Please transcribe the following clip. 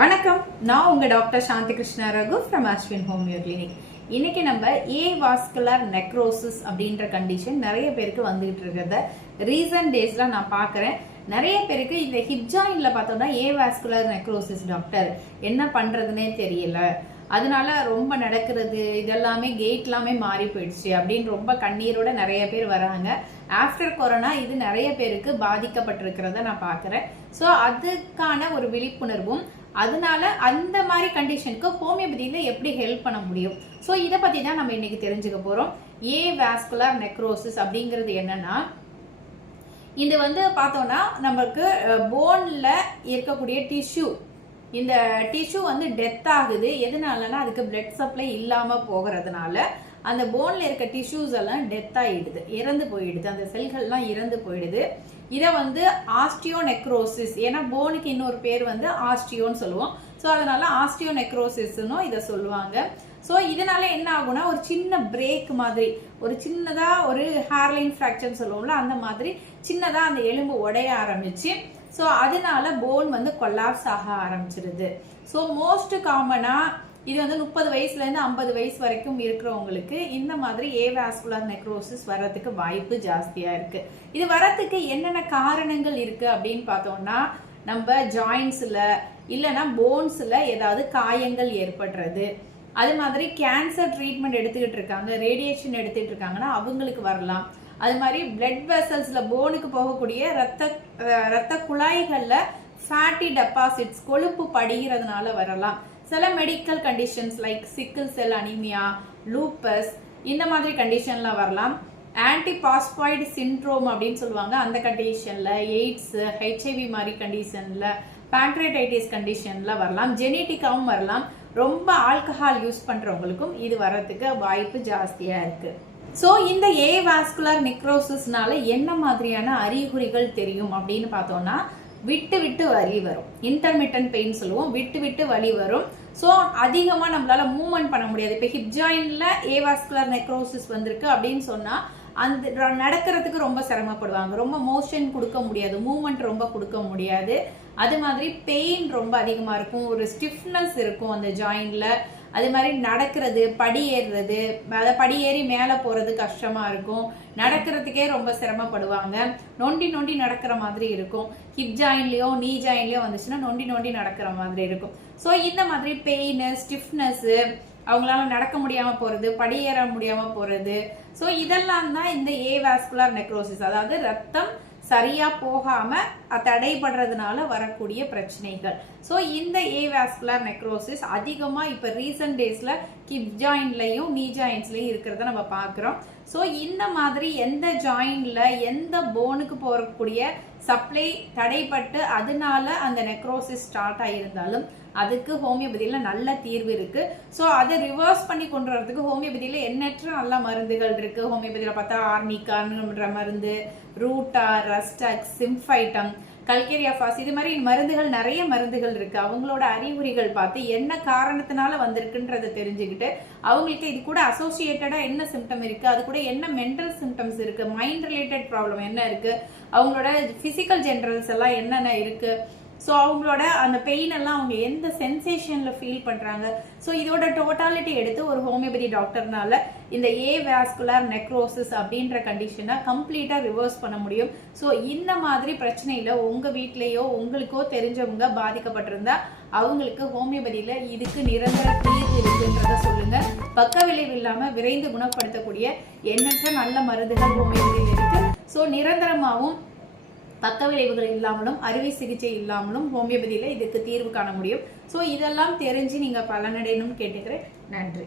வணக்கம். நான் உங்க doctor Shanthi Krishna Raghu from Ashwin homeo clinic. இன்னைக்கு நம்ம வாஸ்குலர் நெக்ரோசிஸ் அப்படின்ற கண்டிஷன் நிறைய பேருக்கு வந்துகிட்டு இருக்கிறத ரீசன்ட் டேஸ்ல நான் பார்க்குறேன். நிறைய பேருக்கு இந்த ஹிப் ஜாயின்ல பார்த்தோம்னா வாஸ்குலர் நெக்ரோசிஸ் டாக்டர் என்ன பண்றதுன்னே தெரியல, அதனால ரொம்ப நடக்கிறது இதெல்லாமே கேட் எல்லாமே மாறி போயிடுச்சு அப்படின்னு ரொம்ப கண்ணீரோட நிறைய பேர் வராங்க. ஆஃப்டர் கொரோனா இது நிறைய பேருக்கு பாதிக்கப்பட்டிருக்கிறத நான் பார்க்குறேன். ஸோ அதுக்கான ஒரு விழிப்புணர்வும், அதனால அந்த மாதிரி கண்டிஷனுக்கு ஹோமியோபதியில எப்படி ஹெல்ப் பண்ண முடியும், ஸோ இதை பத்தி தான் நம்ம இன்னைக்கு தெரிஞ்சுக்க போறோம். வாஸ்குலர் நெக்ரோசிஸ் அப்படிங்கிறது என்னன்னா, இது பார்த்தோம்னா நமக்கு போன்ல இருக்கக்கூடிய டிஷ்யூ, இந்த டிஷ்யூ டெத் ஆகுது. எதனாலனா அதுக்கு பிளட் சப்ளை இல்லாம போகிறதுனால அந்த போன்ல இருக்க டிஷ்யூஸ் எல்லாம் டெத் ஆயிடுது, இறந்து போயிடுது, அந்த செல்கள்லாம் இறந்து போயிடுது. இதை ஆஸ்டியோ நெக்ரோசிஸ், ஏன்னா போனுக்கு இன்னொரு பேர் ஆஸ்டியோன்னு சொல்லுவோம். ஸோ அதனால ஆஸ்டியோ நெக்ரோசிஸ்னு இதை சொல்லுவாங்க. ஸோ இதனால என்ன ஆகும்னா, ஒரு சின்ன பிரேக் மாதிரி, ஒரு சின்னதா ஒரு ஹேர்லைன் ஃப்ராக்சர் சொல்லுவோம்ல, அந்த மாதிரி சின்னதா அந்த எலும்பு உடைய ஆரம்பிச்சு, ஸோ அதனால போன் கொலாப்ஸ் ஆக ஆரம்பிச்சிருது. ஸோ மோஸ்ட் காமனா இது 30 வயசுல இருந்து 50 வயசு வரைக்கும் இருக்கிறவங்களுக்கு இந்த மாதிரி வாஸ்குலர் நெக்ரோசிஸ் வர்றதுக்கு வாய்ப்பு ஜாஸ்தியா இருக்கு. இது வர்றதுக்கு என்னென்ன காரணங்கள் இருக்கு அப்படின்னு பார்த்தோம்னா, நம்ம ஜாயின்ஸ்ல இல்லைன்னா போன்ஸ்ல ஏதாவது காயங்கள் ஏற்படுறது, அது மாதிரி கேன்சர் ட்ரீட்மெண்ட் எடுத்துக்கிட்டு இருக்காங்க, ரேடியேஷன் எடுத்துட்டு இருக்காங்கன்னா அவங்களுக்கு வரலாம். அது மாதிரி பிளட் வெசல்ஸ்ல போனுக்கு போகக்கூடிய ரத்த குழாய்கள்ல ஃபேட்டி டெபாசிட்ஸ், கொழுப்பு படிகிறதுனால வரலாம். சில medical conditions like sickle cell anaemia, lupus, இந்த மாதிரி கண்டிஷன்லாம் வரலாம். ஆன்டிபாஸ்பாய்டு சிண்ட்ரோம் அப்படின்னு சொல்லுவாங்க, அந்த கண்டிஷன்ல, எய்ட்ஸ், ஹெச்ஐவி மாதிரி கண்டிஷன்ல, பேங்க்ரேட்டைட்டிஸ் கண்டிஷன்ல வரலாம். ஜெனட்டிக்காவும் வரலாம். ரொம்ப ஆல்கஹால் யூஸ் பண்றவங்களுக்கும் இது வர்றதுக்கு வாய்ப்பு ஜாஸ்தியா இருக்கு. ஸோ இந்த வாஸ்குலர் நெக்ரோசிஸ்னால என்ன மாதிரியான அறிகுறிகள் தெரியும் அப்படின்னு பார்த்தோம்னா, விட்டு விட்டு வலி வரும், இன்டர்மிட்டன்ட் பெயின் சொல்லுவோம், விட்டு விட்டு வலி வரும். ஸோ அதிகமா நம்மளால மூவ்மெண்ட் பண்ண முடியாது. இப்போ ஹிப் ஜாயின்ல வாஸ்குலர் நெக்ரோசிஸ் வந்திருக்கு அப்படின்னு சொன்னா அந்த நடக்கிறதுக்கு ரொம்ப சிரமப்படுவாங்க, ரொம்ப மோஷன் கொடுக்க முடியாது, மூவ்மெண்ட் ரொம்ப கொடுக்க முடியாது. அது மாதிரி பெயின் ரொம்ப அதிகமா இருக்கும், ஒரு ஸ்டிஃப்னஸ் இருக்கும் அந்த ஜாயின்ல. அது மாதிரி நடக்கிறது, படி ஏறுறது, அதை படி ஏறி மேலே போறது கஷ்டமா இருக்கும், நடக்கிறதுக்கே ரொம்ப சிரமப்படுவாங்க, நொண்டி நொண்டி நடக்கிற மாதிரி இருக்கும். ஹிப் ஜாயின்லயோ நீ ஜாயின்லயோ வந்துச்சுன்னா நொண்டி நொண்டி நடக்கிற மாதிரி இருக்கும். ஸோ இந்த மாதிரி பெயின், ஸ்டிஃப்னஸ், அவங்களால நடக்க முடியாம போறது, படி ஏற முடியாம போறது, ஸோ இதெல்லாம் தான் இந்த வாஸ்குலர் நெக்ரோசிஸ், அதாவது ரத்தம் சரியா போகாம தடைபடுறதுனால வரக்கூடிய பிரச்சனைகள். ஸோ இந்த வாஸ்குலர் நெக்ரோசிஸ் அதிகமா இப்ப ரீசன்ட் டேஸ்ல ஹிப் ஜாயின்லயும் நீ ஜாயின்ஸ்லயும் இருக்கிறத நம்ம பார்க்கிறோம். ஸோ இந்த மாதிரி எந்த ஜாயின்ல எந்த போனுக்கு போகக்கூடிய சப்ளை தடைப்பட்டு அதனால அந்த நெக்ரோசிஸ் ஸ்டார்ட் ஆயிருந்தாலும் அதுக்கு ஹோமியோபதியில நல்ல தீர்வு இருக்கு. ஸோ அதை ரிவர்ஸ் பண்ணி கொண்டு வரதுக்கு ஹோமியோபதியில எண்ணற்ற நல்ல மருந்துகள் இருக்கு. ஹோமியோபதியில பார்த்தா ஆர்னிகான்ற மருந்து, ரூட்டா, ரஸ்டாக்ஸ், சிம்ஃபைட்டம், கல்கேரியா ஃபாஸ், இது மாதிரி மருந்துகள், நிறைய மருந்துகள் இருக்கு. அவங்களோட அறிகுறிகள் பார்த்து என்ன காரணத்தினால வந்திருக்குன்றதை தெரிஞ்சுக்கிட்டு அவங்களுக்கு இது கூட அசோசியேட்டடா என்ன சிம்டம் இருக்கு, அது கூட என்ன மென்டல் சிம்டம்ஸ் இருக்கு, மைண்ட் ரிலேட்டட் ப்ராப்ளம் என்ன இருக்கு, அவங்களோட பிசிக்கல் ஜென்ரல்ஸ் எல்லாம் என்னென்ன இருக்கு, ஸோ அவங்களோட அந்த பெயின் எல்லாம் அவங்க எந்த சென்சேஷன்ல ஃபீல் பண்றாங்க, ஸோ இதோட டோட்டாலிட்டி எடுத்து ஒரு ஹோமியோபதி டாக்டர்னால இந்த வாஸ்குலர் நெக்ரோசிஸ் அப்படின்ற கண்டிஷனை கம்ப்ளீட்டா ரிவர்ஸ் பண்ண முடியும். ஸோ இந்த மாதிரி பிரச்சனையில உங்க வீட்லயோ உங்களுக்கோ தெரிஞ்சவங்க பாதிக்கப்பட்டிருந்தா அவங்களுக்கு ஹோமியோபதியில இதுக்கு நிரந்தர தீர்வு இருக்குன்றத சொல்லுங்க. பக்க விளைவு இல்லாம விரைந்து குணப்படுத்தக்கூடிய எண்ணற்ற நல்ல மருந்துகள் ஹோமியோபதியில் இருக்கு. ஸோ நிரந்தரமாகவும் பக்க விளைவுகள் இல்லாமலும் அறுவை சிகிச்சை இல்லாமலும் ஹோமியோபதியில இதுக்கு தீர்வு காண முடியும். ஸோ இதெல்லாம் தெரிஞ்சு நீங்க பலனடையணும்னு கேட்டுக்கிறேன். நன்றி.